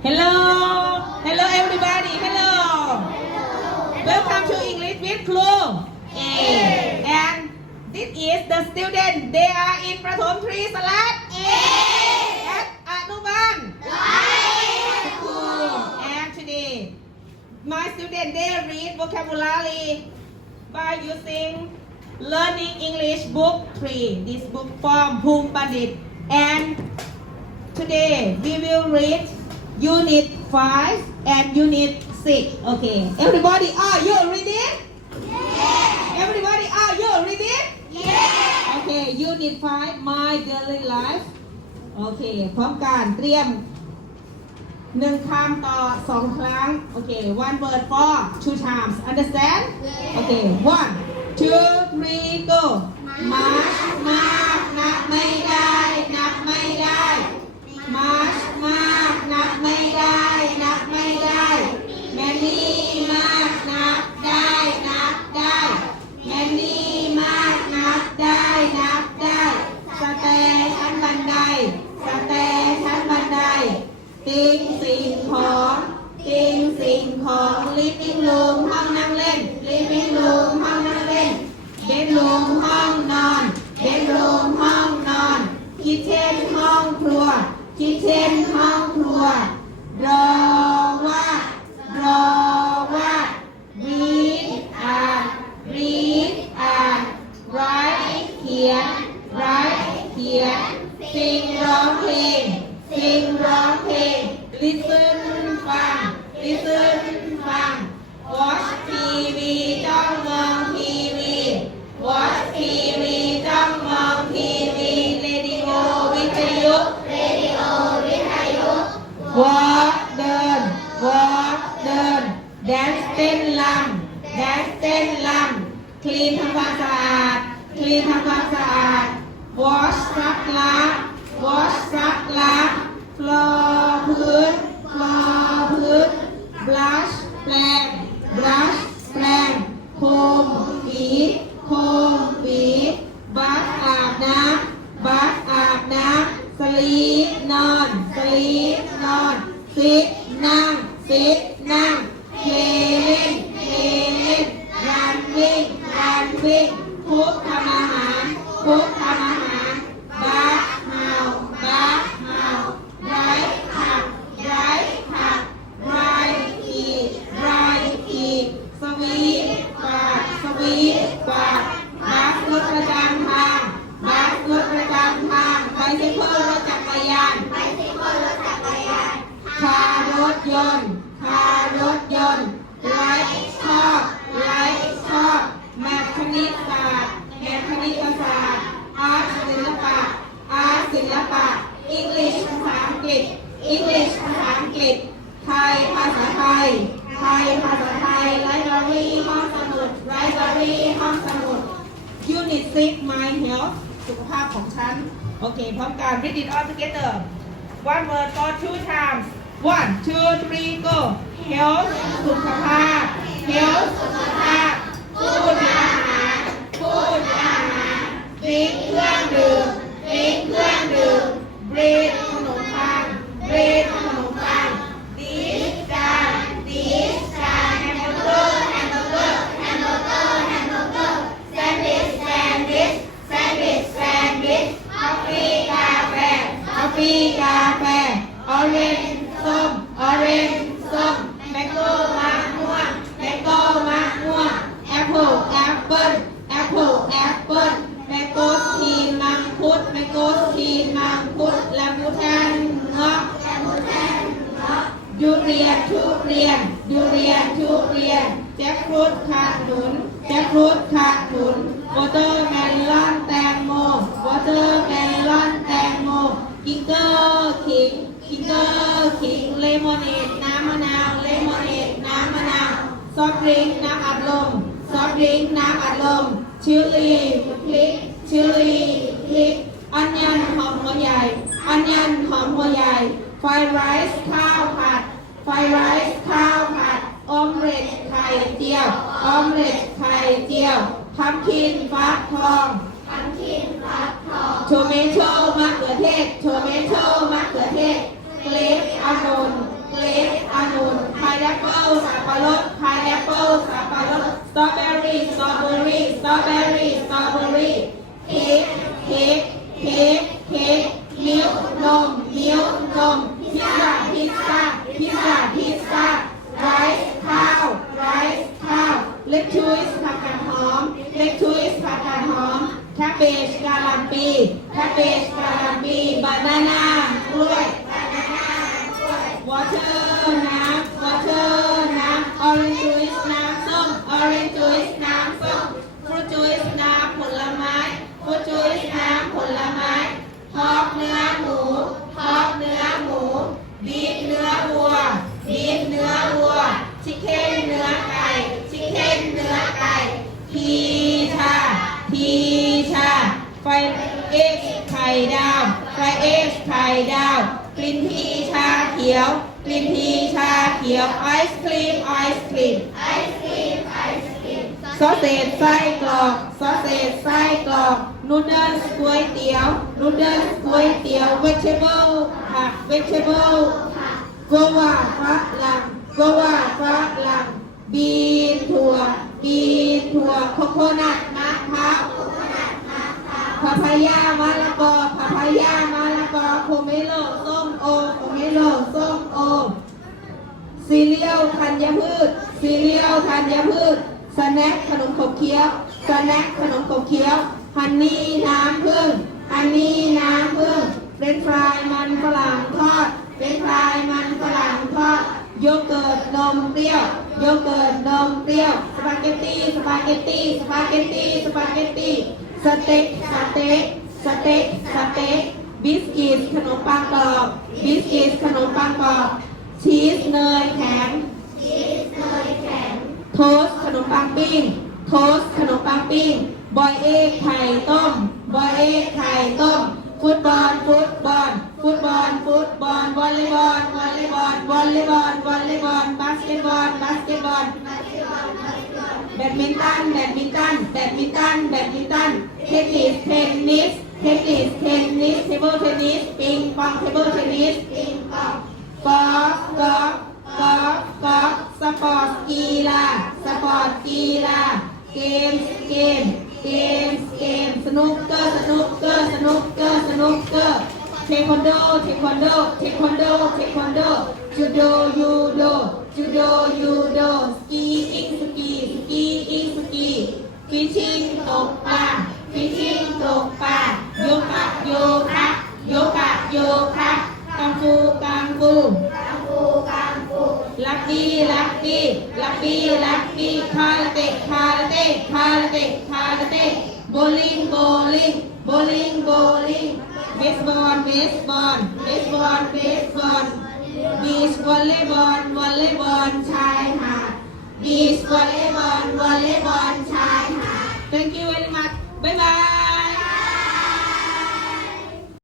Hello Hello everybody Hello Welcome to English with Kru A and this is the student they are in ประถมทรีสลัด A at อนุบาล School and today my student they read vocabulary by using learning English book 3 this book from Phum Pandit and today we will read unit 5 and unit 6 okay everybody are you ready everybody are you ready okay unit 5 my daily life โอเคพร้อมการเตรียมหนึ่งคำต่อสองครั้ง โอเค one word for two times understand โอเค one two three go มาร์ชมากนับไม่ได้ำ clean ทำความสะอาด clean ทำความสะอาด wash ซักล้าง wash ซักล้าง floor พื้น floor พื้น brush แปรง brush แปรงโคมหวีโคมหวีบัสอาบน้ำบัสอาบน้ำสลีปนอนสลีปนอนซิด คุกทำอาหารบัสเฮาบัสเฮาไรผักไรผักไรอีไรอีสวีกวาดสวีกวาดบัสรถประจำทางบัสรถประจำทางไบซิเคิลรถจักรยานคารถยนต์คารถยนต์ ไลฟ์ชอบ ไลฟ์ชอบ แมทคณิตศาสตร์แมทคณิตศาสตร์ อาร์ตศิลปะ อาร์ตศิลปะ อังกฤษภาษาอัง กฤษอังกฤษภาษาอังกฤษ ไทย ภาษาไทย ไทย ภาษาไทยไลบรารีห้องสมุดไลบรารีห้องสมุด Unit 6 My Health สุขภาพของฉัน โอเค พร้อมกัน Read it all together One word for two times One two three go Health สุขภาพ Health สุขภาพพูดอาหารพูดอาหาร Drink เครื่องดื่ม Drink เครื่อง Coffee กาแฟ Orange ส้ม Orange ส้ม Mango มะม่วง Mango มะม่วง Apple Apple Apple Apple Mango ทีมังคุด Mango ทีมังคุดลามูแทนเงาะยูเรียนทุเรียนยูเรียนทุเรียนแจ็คฟรุตขาดหนุนแจ็คฟรุตขาดหนุนวอเตอร์แมลอนแตงโมวอเตอร์แมลอนแตงโม กิงเกอร์ขิงกิงเกอร์ขิงเลมอนเอดน้ำมะนาวเลมอนเอดน้ำมะนาวซอฟต์ดริงก์น้ำอัดลมซอฟต์ดริงก์น้ำอัดลมชิลลี่พริกชิลลี่พริกอันยันหอมหัวใหญ่ อันยันหอมหัวใหญ่ ไฟไรซ์ข้าวผัด ไฟไรซ์ข้าวผัด ออมเล็ตไข่เจียว ออมเล็ตไข่เจียวพัมคินฟักทอง พัมคินฟักทองโทเมโตมะเขือเทศโทเมโชมะเขือเทศ เกรปองุ่นเกรปเปิลสับปะรดพายแอปเปิลสับปะรดสตรอเบอรี่สตรอเบอรี่สตรอเบอรี่สตรอเบอรี่เค้กเค้กเค้กเค้กมิลค์นมมิลค์นมพิซซ่าพิซซ่าพิซซ่าพิซซ่าไรซ์ข้าวไรซ์ข้าวเลกชูสผักกาดหอมเลกชูสผักกาดหอมแคบเบจกาลัมปีแคบเบจกาลัมปีบานาน่ากล้วย วอเตอร์น้ำวอเตอร์น้ำออเรนจ์จูสน้ำส้มออเรนจ์จูสน้ำส้มฟรุตจูสน้ำผลไม้ฟรุตจูสน้ำผลไม้ทอดเนื้อหมูทอดเนื้อหมูบีฟเนื้อวัวบีฟเนื้อวัวชิคเก้ นเนื้อไก่ชิคเก้นเนื้อไก่พีชาพีชาไฟเอ็กซ์ไข่ดาวไฟเอ็กซ์ไข่ดาวกลิ่นทีชาเขียวกลิ่นทีชาเขียวไอศครีมไอศครีมไอศครีมไอศครีมซอสเศษไส้กรอกซอสเศษไส้กรอกนูเดิลส์ก๋วยเตี๋ยวนูเดิลส์ก๋วยเตี๋ยวเวจเบิลผักเวจเทเบิลกวาฝรั่งกวาฝรั่ง บีนถั่วบีนถั่วโคโคนัทมะพร้าวพาพายามะละกอพาพายามะละกอโพเมโลส้มโอโพเมโลส้มโอซีเรียลธัญพืชซีเรียลธัญพืชสแน็คขนมขบเคี้ยวสแน็คขนมขบเคี้ยวฮันนี่น้ำผึ้งฮันนี่น้ำผึ้งเฟรนฟรายมันฝรั่งทอดเฟรนฟรายมันฝรั่งทอด โยเกิร์ตนมเปรี้ยวโยเกิร์ตนมเปรี้ยวสปาเกตตี้สปาเกตตี้สปาเกตตี้สปาเกตตี้สเต็กสเต็กสเต็กสเต็กบิสกิตขนมปังกรอบบิสกิตขนมปังกรอบชีสเนยแข็งโทสต์ขนมปังปิ้งโทสต์ขนมปังปิ้งบอยเอ็กไข่ต้มบอยเอ็กไข่ต้มฟุตบอลฟุตบอลฟุตบอลฟุตบอลวอลเลย์บอลวอล เลย์บอลวอลเลย์บอลวอลเลย์บอลบาสเกตบอลบาสเกตบอลแบดมินตันแบดมินตันแบดมินตันแบดมินตันเทนนิสเทนนิสเทนนิสเทนนิสเทเบิลเทนนิสปิงปองเทเบิลเทนนิสปิงปองกอล์ฟกอล์ฟกอล์ฟกอล์ฟสปอร์ตกีฬาสปอร์ตกีฬาเกมส์เกมเกมส์เกมสนุกเกอร์สนุกเกอร์สนุกเกอร์สนุกเกอร์ ทควันโด เทควันโด เทควันโด เทควันโด จูโด ยูโด จูโด ยูโด สกีอิงสกี สกีอิงสกีฟิชชิ่งตกปลาฟิชชิ่งตกปลาโยคะโยคะโยคะโยคะกังฟูกังฟูลักกี้ลักกี้ลักกี้ลักกี้คาราเต้คาราเต้คาราเต้คาราเต้โบลิ่งโบลิ่งโบลิ่งโบลิ่ง เบสบอลเบสบอลเบสบอลเบสบอลบีชวอลเลย์บอลวอลเลย์บอลชายหาดบีชวอลเลย์บอลวอลเลย์บอลชายหาด thank you very much bye bye